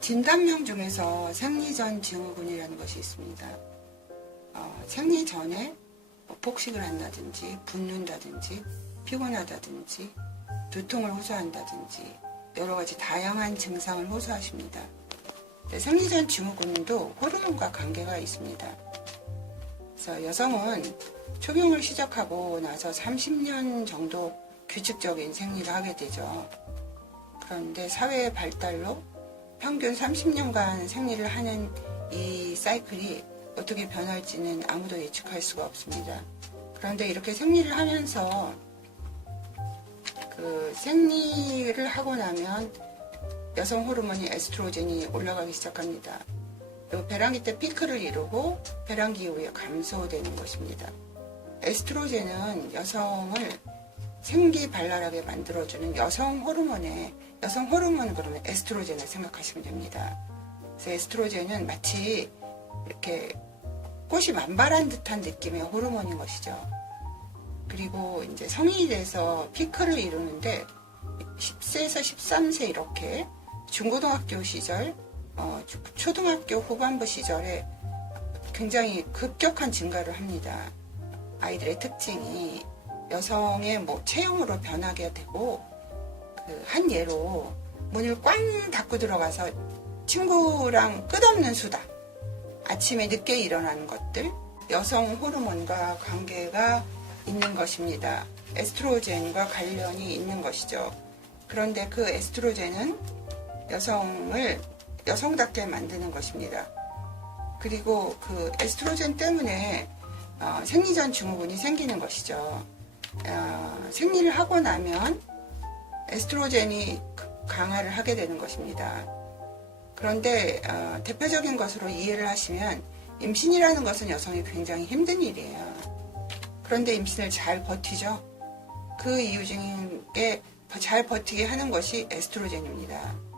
진단명 중에서 생리전 증후군이라는 것이 있습니다. 생리 전에 폭식을 한다든지 붓는다든지 피곤하다든지 두통을 호소한다든지 여러 가지 다양한 증상을 호소하십니다. 생리전 증후군도 호르몬과 관계가 있습니다. 그래서 여성은 초경을 시작하고 나서 30년 정도 규칙적인 생리를 하게 되죠. 그런데 사회의 발달로 평균 30년간 생리를 하는 이 사이클이 어떻게 변할지는 아무도 예측할 수가 없습니다. 그런데 이렇게 생리를 하면서 생리를 하고 나면 여성 호르몬이 에스트로겐이 올라가기 시작합니다. 그리고 배란기 때 피크를 이루고 배란기 이후에 감소되는 것입니다. 에스트로겐은 여성을 생기발랄하게 만들어주는 여성 호르몬 그러면 에스트로겐을 생각하시면 됩니다. 그래서 에스트로겐은 마치 이렇게 꽃이 만발한 듯한 느낌의 호르몬인 것이죠. 그리고 이제 성인이 돼서 피크를 이루는데 10세에서 13세 이렇게 중고등학교 시절, 초등학교 후반부 시절에 굉장히 급격한 증가를 합니다. 아이들의 특징이 여성의 체형으로 변하게 되고, 한 예로 문을 꽝 닫고 들어가서 친구랑 끝없는 수다, 아침에 늦게 일어나는 것들, 여성 호르몬과 관계가 있는 것입니다. 에스트로겐과 관련이 있는 것이죠. 그런데 그 에스트로겐은 여성을 여성답게 만드는 것입니다. 그리고 그 에스트로겐 때문에 생리전 증후군이 생기는 것이죠. 생리를 하고 나면 에스트로겐이 강화를 하게 되는 것입니다. 그런데 대표적인 것으로 이해를 하시면 임신이라는 것은 여성이 굉장히 힘든 일이에요. 그런데 임신을 잘 버티죠. 그 이유 중에 잘 버티게 하는 것이 에스트로겐입니다.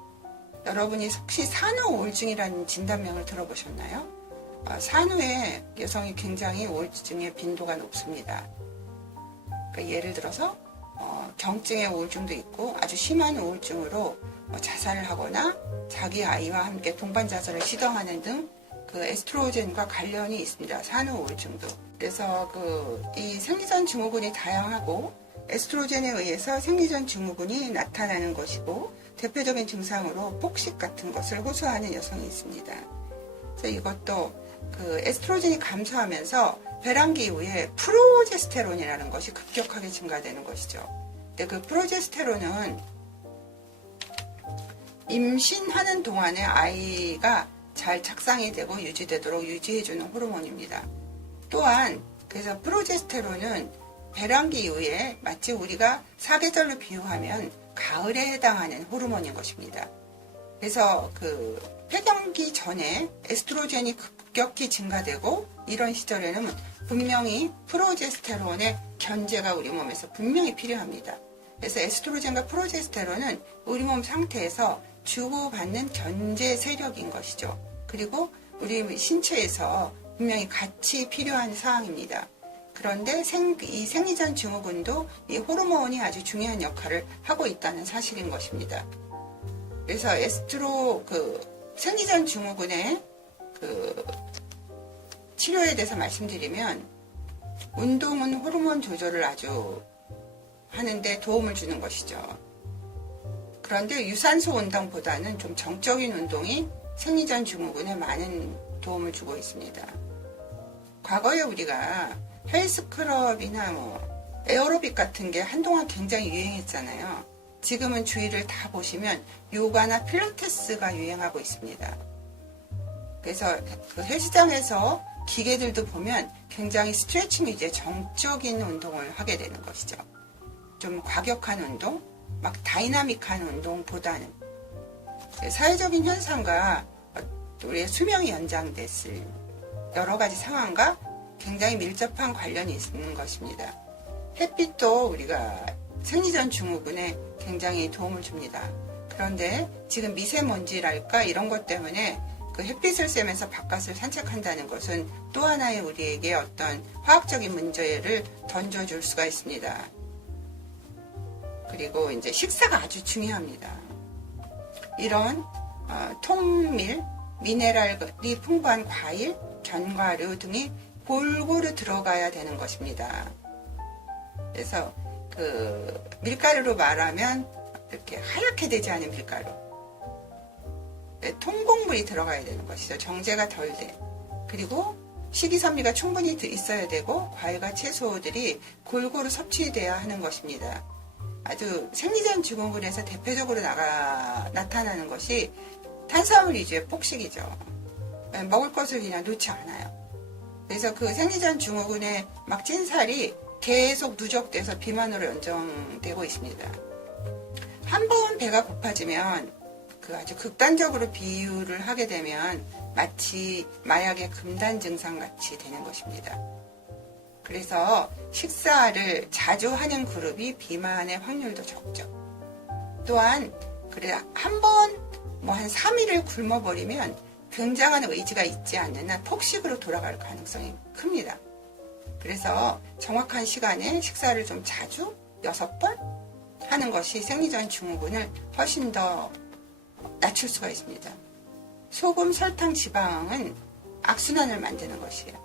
여러분이 혹시 산후 우울증이라는 진단명을 들어보셨나요? 산후에 여성이 굉장히 우울증의 빈도가 높습니다. 그러니까 예를 들어서 경증의 우울증도 있고 아주 심한 우울증으로 자살을 하거나 자기 아이와 함께 동반 자살을 시도하는 등 그 에스트로겐과 관련이 있습니다. 산후 우울증도. 그래서 이 생리전 증후군이 다양하고 에스트로겐에 의해서 생리전 증후군이 나타나는 것이고 대표적인 증상으로 폭식 같은 것을 호소하는 여성이 있습니다. 그래서 이것도 에스트로겐이 감소하면서 배란기 이후에 프로제스테론이라는 것이 급격하게 증가되는 것이죠. 근데 그 프로제스테론은 임신하는 동안에 아이가 잘 착상이 되고 유지되도록 유지해주는 호르몬입니다. 또한 그래서 프로제스테론은 배란기 이후에 마치 우리가 사계절로 비유하면 가을에 해당하는 호르몬인 것입니다. 그래서 폐경기 전에 에스트로겐이 급격히 증가되고 이런 시절에는 분명히 프로제스테론의 견제가 우리 몸에서 분명히 필요합니다. 그래서 에스트로겐과 프로제스테론은 우리 몸 상태에서 주고받는 견제 세력인 것이죠. 그리고 우리 신체에서 분명히 같이 필요한 사항입니다. 그런데 이 생리전 증후군도 이 호르몬이 아주 중요한 역할을 하고 있다는 사실인 것입니다. 그래서 생리전 증후군의 치료에 대해서 말씀드리면 운동은 호르몬 조절을 아주 하는데 도움을 주는 것이죠. 그런데 유산소 운동보다는 좀 정적인 운동이 생리전 증후군에 많은 도움을 주고 있습니다. 과거에 우리가 헬스클럽이나 에어로빅 같은 게 한동안 굉장히 유행했잖아요. 지금은 주위를 다 보시면 요가나 필라테스가 유행하고 있습니다. 그래서 헬스장에서 기계들도 보면 굉장히 스트레칭 위주의 정적인 운동을 하게 되는 것이죠. 좀 과격한 운동, 막 다이나믹한 운동보다는 사회적인 현상과 우리의 수명이 연장됐을 여러 가지 상황과 굉장히 밀접한 관련이 있는 것입니다. 햇빛도 우리가 생리전 증후군에 굉장히 도움을 줍니다. 그런데 지금 미세먼지랄까 이런 것 때문에 햇빛을 쐬면서 바깥을 산책한다는 것은 또 하나의 우리에게 어떤 화학적인 문제를 던져줄 수가 있습니다. 그리고 이제 식사가 아주 중요합니다. 이런 통밀, 미네랄이 풍부한 과일, 견과류 등이 골고루 들어가야 되는 것입니다. 그래서 그 밀가루로 말하면 이렇게 하얗게 되지 않은 밀가루, 통곡물이 들어가야 되는 것이죠. 정제가 덜 돼. 그리고 식이섬유가 충분히 있어야 되고 과일과 채소들이 골고루 섭취돼야 하는 것입니다. 아주 생리전 증후군에서 대표적으로 나타나는 것이 탄수화물 위주의 폭식이죠. 먹을 것을 그냥 놓지 않아요. 그래서 그 생리전 증후군의 막 찐살이 계속 누적돼서 비만으로 연정되고 있습니다. 한 번 배가 고파지면 그 아주 극단적으로 비유를 하게 되면 마치 마약의 금단 증상 같이 되는 것입니다. 그래서 식사를 자주 하는 그룹이 비만의 확률도 적죠. 또한 그래 한 번 뭐 한 3일을 굶어버리면 굉장한 의지가 있지 않는 한 폭식으로 돌아갈 가능성이 큽니다. 그래서 정확한 시간에 식사를 좀 자주 6번 하는 것이 생리전 증후군을 훨씬 더 낮출 수가 있습니다. 소금, 설탕, 지방은 악순환을 만드는 것이에요.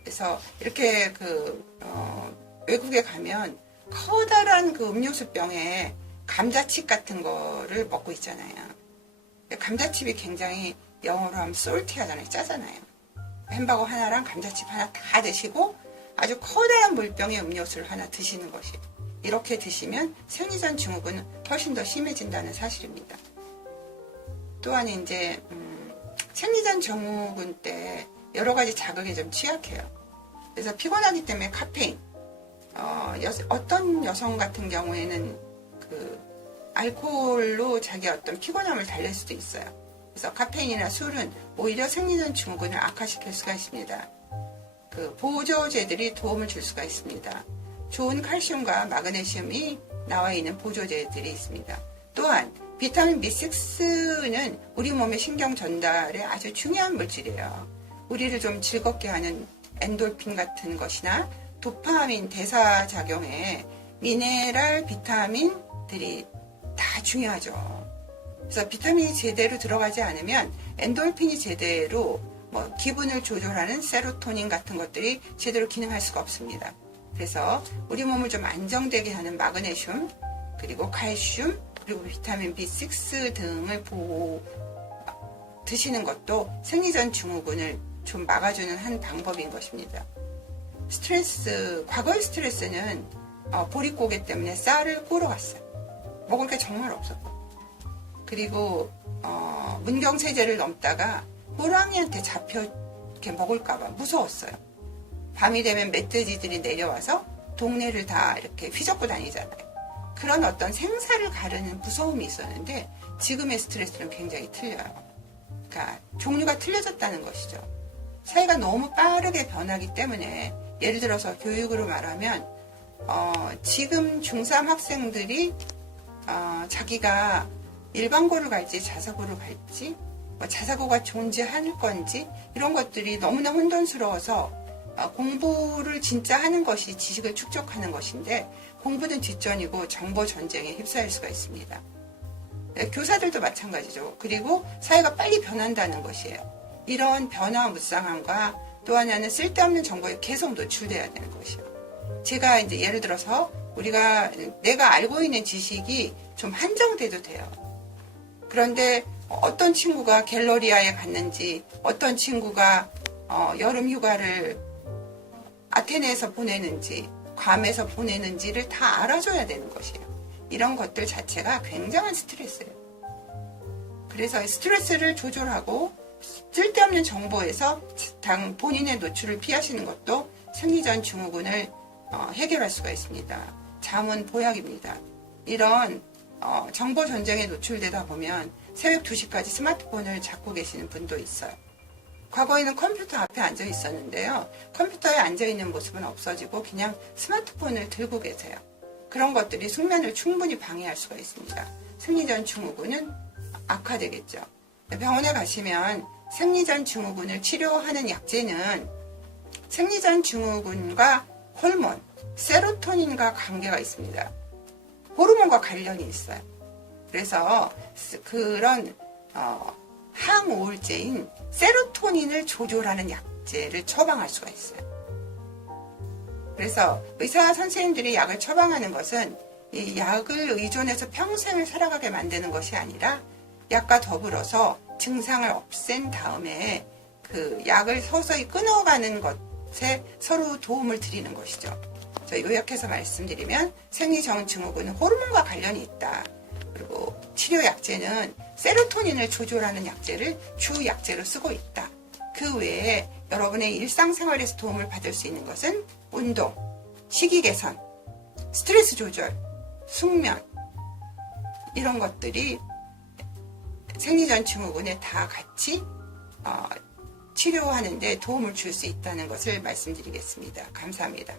그래서 이렇게 외국에 가면 커다란 그 음료수병에 감자칩 같은 거를 먹고 있잖아요. 감자칩이 굉장히 영어로 하면 salty하잖아요. 짜잖아요. 햄버거 하나랑 감자칩 하나 다 드시고 아주 커다란 물병의 음료수를 하나 드시는 것이에요. 이렇게 드시면 생리전 증후군은 훨씬 더 심해진다는 사실입니다. 또한 이제 생리전 증후군 때 여러 가지 자극에 좀 취약해요. 그래서 피곤하기 때문에 카페인, 어떤 여성 같은 경우에는 그 알코올로 자기 어떤 피곤함을 달랠 수도 있어요. 그래서 카페인이나 술은 오히려 생리전 증후군을 악화시킬 수가 있습니다. 그 보조제들이 도움을 줄 수가 있습니다. 좋은 칼슘과 마그네슘이 나와 있는 보조제들이 있습니다. 또한 비타민 B6는 우리 몸의 신경 전달에 아주 중요한 물질이에요. 우리를 좀 즐겁게 하는 엔돌핀 같은 것이나 도파민 대사작용에 미네랄, 비타민들이 다 중요하죠. 그래서 비타민이 제대로 들어가지 않으면 엔돌핀이 제대로 기분을 조절하는 세로토닌 같은 것들이 제대로 기능할 수가 없습니다. 그래서 우리 몸을 좀 안정되게 하는 마그네슘, 그리고 칼슘, 그리고 비타민 B6 등을 드시는 것도 생리전 증후군을 좀 막아주는 한 방법인 것입니다. 과거의 스트레스는 보릿고개 때문에 쌀을 꾸러 갔어요. 먹을 게 정말 없었고. 그리고 문경세제를 넘다가 호랑이한테 잡혀 이렇게 먹을까봐 무서웠어요. 밤이 되면 멧돼지들이 내려와서 동네를 다 이렇게 휘젓고 다니잖아요. 그런 어떤 생사를 가르는 무서움이 있었는데 지금의 스트레스는 굉장히 틀려요. 그러니까 종류가 틀려졌다는 것이죠. 사회가 너무 빠르게 변하기 때문에 예를 들어서 교육으로 말하면 지금 중3 학생들이 자기가 일반고를 갈지 자사고를 갈지 자사고가 존재할 건지 이런 것들이 너무나 혼돈스러워서 공부를 진짜 하는 것이 지식을 축적하는 것인데 공부는 뒷전이고 정보 전쟁에 휩싸일 수가 있습니다. 교사들도 마찬가지죠. 그리고 사회가 빨리 변한다는 것이에요. 이런 변화와 무쌍함과 또 하나는 쓸데없는 정보에 계속 노출돼야 되는 것이에요. 제가 이제 예를 들어서 내가 알고 있는 지식이 좀 한정돼도 돼요. 그런데 어떤 친구가 갤러리아에 갔는지, 어떤 친구가 여름 휴가를 아테네에서 보내는지, 괌에서 보내는지를 다 알아줘야 되는 것이에요. 이런 것들 자체가 굉장한 스트레스예요. 그래서 스트레스를 조절하고 쓸데없는 정보에서 본인의 노출을 피하시는 것도 생리전 증후군을 해결할 수가 있습니다. 잠은 보약입니다. 이런 정보 전쟁에 노출되다 보면 새벽 2시까지 스마트폰을 잡고 계시는 분도 있어요. 과거에는 컴퓨터 앞에 앉아 있었는데요. 컴퓨터에 앉아 있는 모습은 없어지고 그냥 스마트폰을 들고 계세요. 그런 것들이 숙면을 충분히 방해할 수가 있습니다. 생리전 증후군은 악화되겠죠. 병원에 가시면 생리전 증후군을 치료하는 약제는 생리전 증후군과 호르몬, 세로토닌과 관계가 있습니다. 호르몬과 관련이 있어요. 그래서 그런 항우울제인 세로토닌을 조절하는 약제를 처방할 수가 있어요. 그래서 의사 선생님들이 약을 처방하는 것은 이 약을 의존해서 평생을 살아가게 만드는 것이 아니라 약과 더불어서 증상을 없앤 다음에 그 약을 서서히 끊어가는 것에 서로 도움을 드리는 것이죠. 요약해서 말씀드리면 생리정 증후군은 호르몬과 관련이 있다. 그리고 치료 약제는 세로토닌을 조절하는 약제를 주 약제로 쓰고 있다. 그 외에 여러분의 일상생활에서 도움을 받을 수 있는 것은 운동, 식이 개선, 스트레스 조절, 숙면 이런 것들이 생리전 증후군에 다 같이 치료하는 데 도움을 줄 수 있다는 것을 말씀드리겠습니다. 감사합니다.